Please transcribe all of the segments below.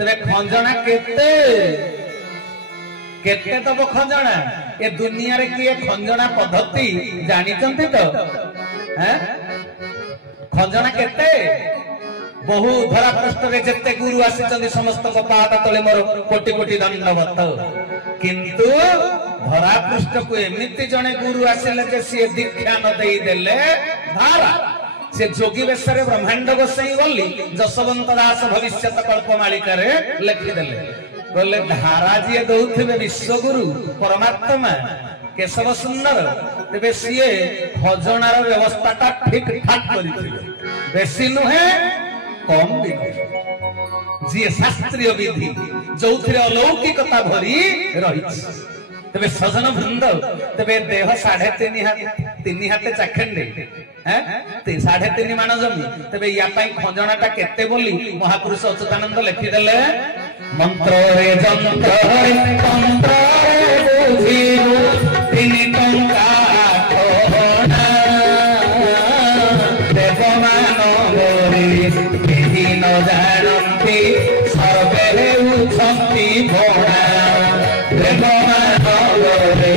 तेरे खंजना केते केते तब खंजना ए दुनिया रे किए खंजना पद्धति जानी चंती तो हैं खंजना केते बहु धरा पृष्ठ रे जत्ते गुरु आसी चंदी समस्त को पाद तले मोर कोटि कोटि दंडवत किंतु धरा पृष्ठ को एमिति जने गुरु आसिले जे से दीक्षा न देई देले धारा से जोगी बेसरे ब्रह्मांड गोसाई बोली जसवंत दास भविष्यत कल्पमालिका रे लिखि देले बोले धारा जी दउथिबे विश्वगुरु परमात्मा केशव सुंदर तेबे सिए खजनार व्यवस्था ता ठीक ठाक करिथिबे बेसी नुहे कम विधि जी शास्त्रीय विधि जो अलौकिकता भरी रही तेबे सजन वृंद तेबे देह 3.5 हाथ चाखंडे हैं 3.5 माण जमी तेबे या पई खंजनाटा केते बोली महापुरुष अच्युतानंद लिखि देले मंत्र रे जंत्र रे तंत्र रे बुझिनु 3 टंका ठोना देवमान गोरी केहि न जानन्ति सर्वे उछन्ति भोणा देवमान गोरी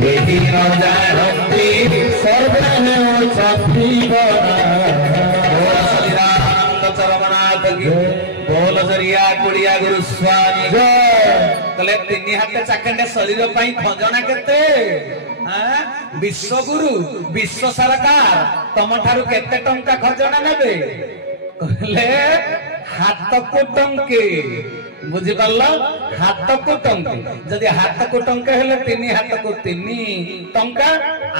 केहि न जानन्ति सर्वे उछन्ति भोणा चरमनाथ की बोल जरिया कुड़िया गुरु स्वामी कले 3 हाथ चाखंडे शरीर पाई खंजना केते विश्वगुरु विश्व सरकार तम ठारू केते टंका खंजना नेबे कहले हाथ को टंके बुझी पारला हाथ को टंके जदि हाथ को टंके हेले 3 हाथ को 3 टंका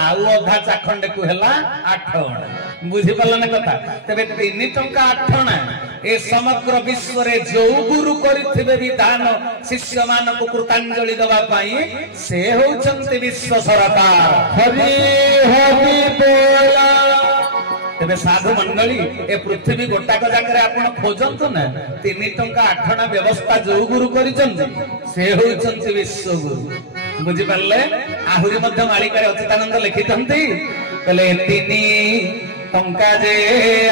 आउ अधा चाखंडे को हेला 8 अणा बुझी पारला ना कथा तबे 3 टंका 8 अणा ए समग्र विश्व रे जो गुरु करिथिबे विधान शिष्य मान को कृतांजलि दवा पाई से होचंती विश्व सरकार हरि हरि बोला तेबे साधु मंडली ए पृथ्वी गोटाक जाकरे आपण खोजंतु ना 3 टंका 8 अणा व्यवस्था जो गुरु करिचंती से होचंती विश्व गुरु बुझी पारले आहुरी मध्य मालिकारे अच्युतानंद लिखितंती कले 3 टंका जे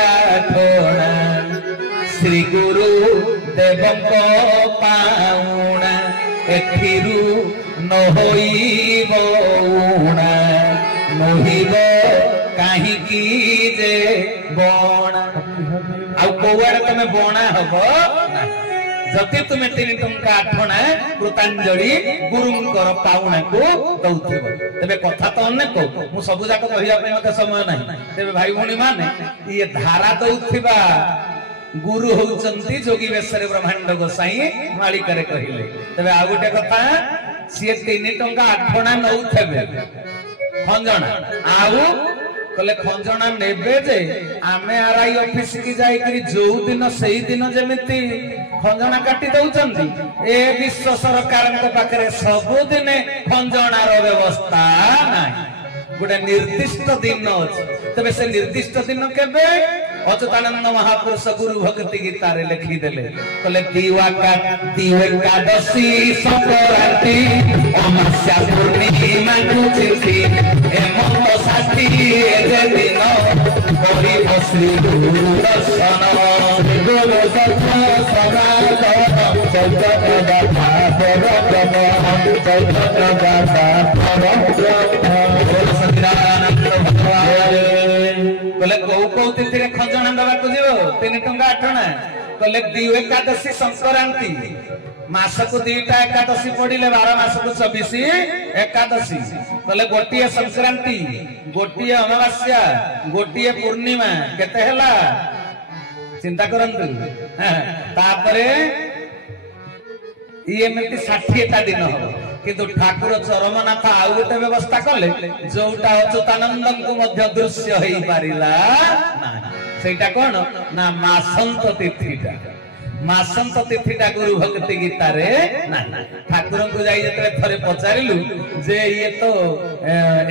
8 अणा श्री गुरु देवंको पाउणा एथिरु न होइबो उणा नहिबो काहे की जे बणा आ कोवार तमे बणा हबो जति तुमे 3 टंका 8 अणा कृतांजलि गुरुंकर पाउणा को दउथिबो तबे कथा तो अनेक मु सब जाक कहिया पे मते समय नाही तबे भाई भणी माने ये धारा दउथिबा गुरु होचंती जोगी बेसरे ब्रह्मांड गोसाई मालिकारे कहिले तबे आ गोटे कथा सिए 3 टंका 8 अणा नउथबे खंजना आउ कले खंजना नेबे जे आमे आरआई ऑफिस की जाई करी जो दिन सही दिन जेमिति खंजना काटी दउचंती ए विश्व सरकार के पाखरे सब दिन खंजनार व्यवस्था नाही गोटे निर्दिष्ट दिन अछि तबे से निर्दिष्ट दिन केबे अच्युतानंद महापुरुष गुरु भक्ति गीता रे लिखि देले कले दिवाकादशी संक्रांति अमास्या पूर्णिमा को चिंती हेमंत षष्ठी ए दिन गरीब श्री गुरु दर्शन गुरु सत्य सनातन चैतन्य दाता परब्रह्म चैतन्य दाता परब्रह्म सच्चिदानंद भगवान कले को तिथि रे खंजना दबा को जीव 3 टंका 8 अणा कले दिवाकादशी संक्रांति मास को 2टा एकादशी पड़िले 12 मास को 24 एकादशी कले गोटिए संक्रांति गोटिए अमावास्या गोटिए पूर्णिमा केते हला चिंता करंतु तापरे ये एमती 60टा दिन हो किंतु ठाकुर चरमनाथ आउ गोटे व्यवस्था कले जोटा अच्युतानंद को मध्य दृश्य हेई पारिला ना सेटा कोन ना मासंत तिथिटा गुरु भक्ति गीता रे ना ठाकुर को जाई जतरे थरे पचारिलु जे ये तो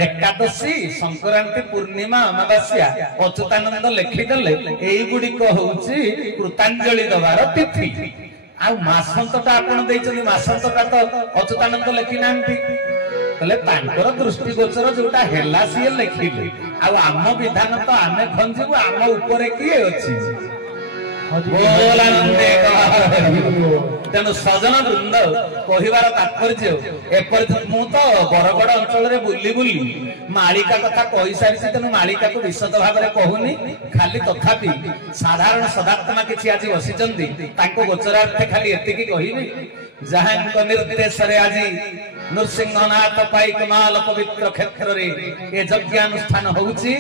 एकादशी संक्रांति पूर्णिमा अमावास्या अच्युतानंद लिखि देले एई गुडी को होउची कृतांजलि दबार तिथि आ मासंतटा आपण देइचनी मासंतटा तो अच्युतानंद लिखि नांती तले तांकर दृष्टि गोचर जोटा हेला सिए लिखिले आ आम विधान तो आमे खंजिबु आम ऊपर किए अछि बोलानंदे तेणु सजन वृंद कहबार तात्पर्य एपर मु तो बरगड़ अंचल बुली बुली मालिका कथा कही सारी तेणु मालिका को विशद भाव में कहूनी खाली तथापि साधारण सदात्मा किसी आज बसी गोचरार्थे खाली एतिकी कहबी जहाँ निर्देश आज नृसिंहनाथ पाइकमाल पवित्र क्षेत्र रे ए यज्ञानुष्ठान होउची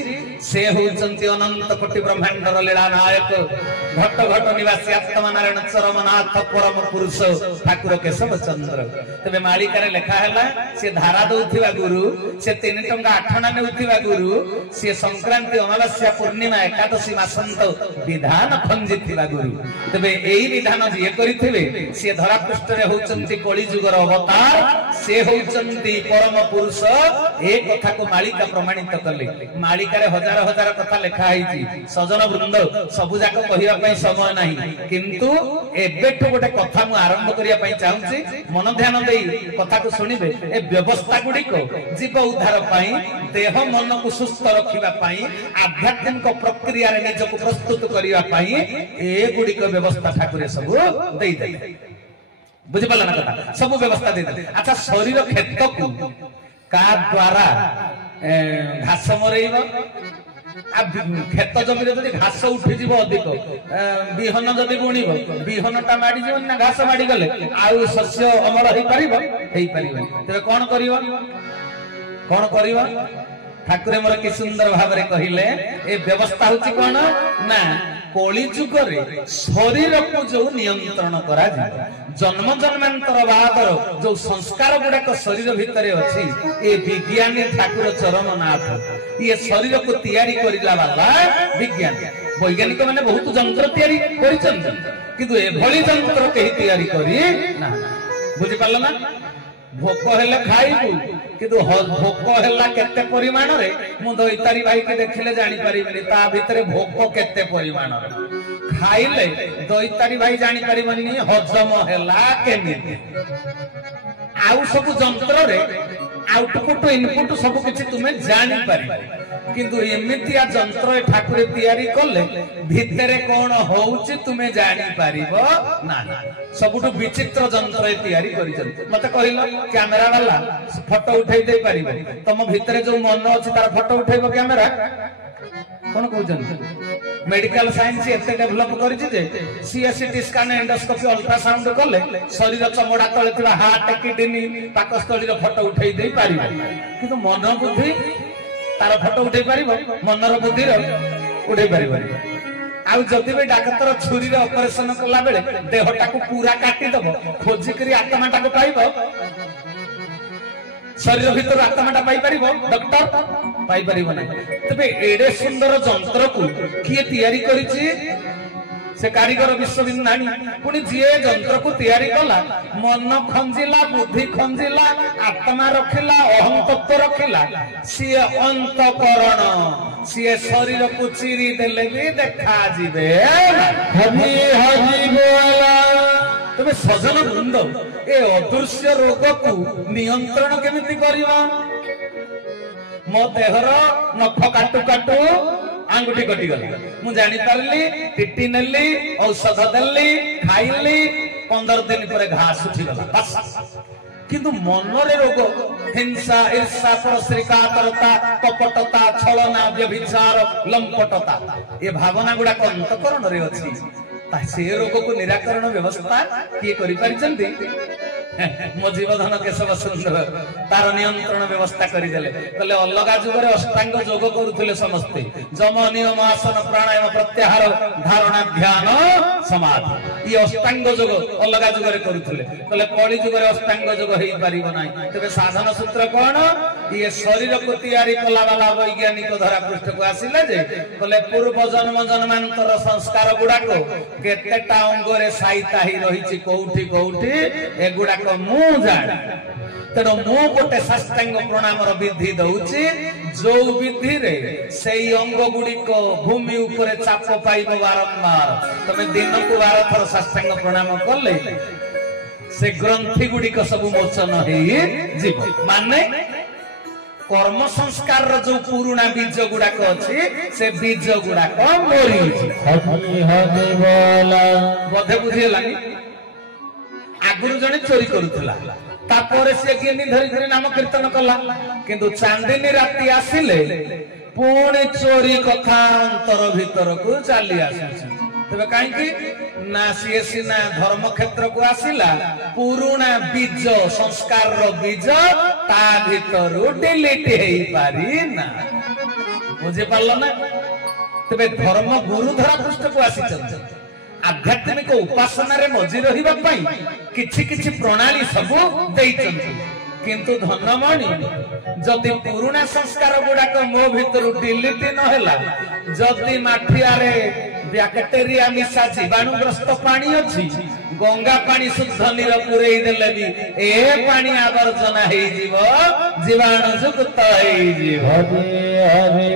से होउचंती अनंत कोटि ब्रह्मांडर लीला नायक घट घट निवासी आत्मनारायण चरमनाथ परम पुरुष ठाकुर केशव चंद्र तबे मालिका लेखा हैला से धारा दउथिबा गुरु से 3 टंका 8 आना नेउथिबा गुरु से संक्रांति अमावास्या पूर्णिमा एकादशी मासंत विधान खंजिथिबा गुरु तबे एई विधान जे करिथिबे से धरा पृष्ठ रे होउचंती कली जुगर अवतार से होउचंती परम पुरुष ए कथा को मालिका प्रमाणित कले मालिका रे हजार हजार कथा लेखा आइची सजन वृंद सबु जाक कहिया पई समय नाही किंतु एबेठो गोटे कथा मु आरंभ करिया पई चाहूची मन ध्यान देई कथा को सुनिबे ए व्यवस्था गुडी को जीव उद्धार पई देह मन को सुस्थ रखिबा पई आध्यात्मिक प्रक्रिया रे निज को प्रस्तुत करिया पई ए गुडी को व्यवस्था ठाकुर सब देई दे बुझि पाला ना कथा सब व्यवस्था दे दे अच्छा शरीर क्षेत्र को का द्वारा घास मरेइब आ खेत जमी रे जदी घास उठी जीव अधिक बिहन जदी बुणीब बिहनटा माडी जीवन ना घास माडी गले आ शस्य अमल हेई परिबो तबे कोन करिवो ठाकुर मोर कि सुंदर भाव रे कहिले ए व्यवस्था होची कोन ना कली जुग रे शरीर को जो नियंत्रण करा जाय जन्म जन्मांतर बादर जो संस्कार गुड़ाक शरीर भितर अच्छी ए विज्ञानी ठाकुर चरमनाथ ये शरीर को तैयारी करिला वाला विज्ञान वैज्ञानिक माने बहुत यंत्र तैयारी करिसंत किंतु ए भली यंत्र केही तैयारी करी ना बुझि पाला ना भोक हेले खाइबु किंतु भोक हेला केते परिमाण रे मु दैतारी भाई के देखिले जानि परिबेनी ता भितरे भोक केते परिमाण रे खाइले दैतारी भाई जानि परिबेनी हजम हेला केमिति आउ सब यंत्र रे आउटपुट इनपुट सब किछि तुमे जानि पारि किंतु एमितिया यंत्र ठाकुर तैयारी कले भितरे कोन होउछि तुमे जानि पारिबो ना सबुठ विचित्र यंत्र तैयारी करिछन मते कहिलो कैमरा वाला फोटो उठाई दे पारिबो तम भितरे जो मन अछि तार फोटो उठाइबो कैमरा कोन कहउछन मेडिकल साइंस एते डेवलप करिछि जे सीएसटी स्कैन एंडोस्कोपी अल्ट्रासाउंड कले शरीर चमड़ा तळे थिबा हार्ट किडनी पाकस्थली रो फोटो उठाई दे पारिबो किंतु मन बुद्धि तार फोटो उठाई पारिबो मनर बुद्धि रो उठाई पारिबो आउ जदि भी डाक्टर छुरी रे ऑपरेशन कला बेले देहटा को पूरा काटी दबो खोजी करी आत्माटा को पाइबो शरीर भीतर आत्माटा पाई परिबो डॉक्टर पाई परिबो ना तबे एडे सुंदर यंत्र को किए तैयारी करिछि से कारीगर विश्वबिंदु नानी पुनी जिए यंत्र को तैयारी कला मन खंजिला बुद्धि खंजिला आत्मा रखिला अहम तत्व रखिला सी अंतकरण सी शरीर को चिरी देले भी देखा जिवे हबी हजीबोला तबे सजन वृंद ए अदृश्य रोग को नियंत्रण केमिति करिवा मो देहर नख काटू काटू आंगुठी कटि गला मु जानि पारली टिटी नेली औषध देली खाइली 15 दिन पर घास उठी गला बस किंतु मनरे रोग हिंसा ईर्षा परश्रिकातरता कपटता छलना व्यभिचार लंपटता ए भावना गुडा अंतकरण रे अछि ता से रोग को निराकरण व्यवस्था किए करि परिचंती मो जीवधन केशव सुंदर तार नियंत्रण व्यवस्था करदेले कहले अलगा जुगरे अष्टांग योग करुथिले समस्ते जम नियम आसन प्राणायाम प्रत्याहार धारणा ध्यान समाधि ये अष्टांग योग अलगा जुगरे करुथिले कहले कली जुगरे अष्टांग योग हेई परिबो नाही तबे साधन सूत्र कोन ये शरीर को तैयारी कला वाला वैज्ञानिक धरा पृष्ठ को आसिले जे कहले पूर्व जन्म जन्मांतर संस्कार गुडा को केतेटा अंग रे साइता ही रहिछि कोउठी कोउठी ए गुडा मु जाने तेणु मु गोटे साष्टांग प्रणाम विधि दउछि जो विधि रे सेई अंग गुड़िक भूमि उपरे चाप पाइब बारंबार तमे दिन को 12 थर साष्टांग प्रणाम कले से ग्रंथि गुड़िक सब मोचन हेई जीव माने कर्म संस्कार रो जो पुराना बीज गुड़ाक अछि से बीज गुड़ाक मरि हबी हबी बोला बोधे बुझिलानी आगुरु जने चोरी करुथला तापर से केनी धरी धरी नाम कीर्तन कला किंतु चांदिनी राती आसिले पुणी चोरी कथा अंतर भीतर को चली आसुछ तबे काहे ना सी सीना धर्म क्षेत्र को आसिला पुरुणा बीज संस्कार रो बीज ता भीतर डिलीट हेई पारी ना बुझे पारलो ना तबे धर्म गुरु धरा पृष्ठ को आसी चलते आध्यात्मिक उपासना रे मजी रहिबा पई किछि किछि प्रणाली सब देइचंती किंतु धनमणि जदि पुरुणा संस्कार गुडाक मो भीतर डिलीट न होला जदि माठिया रे बैक्टेरिया मिसा जीवाणुग्रस्त पानी अछि गंगा पानी शुद्ध नीर पुरई देले भी ए पानी आवर्जना हेई जीव जीवाणु युक्त हेई जीव हरि हरि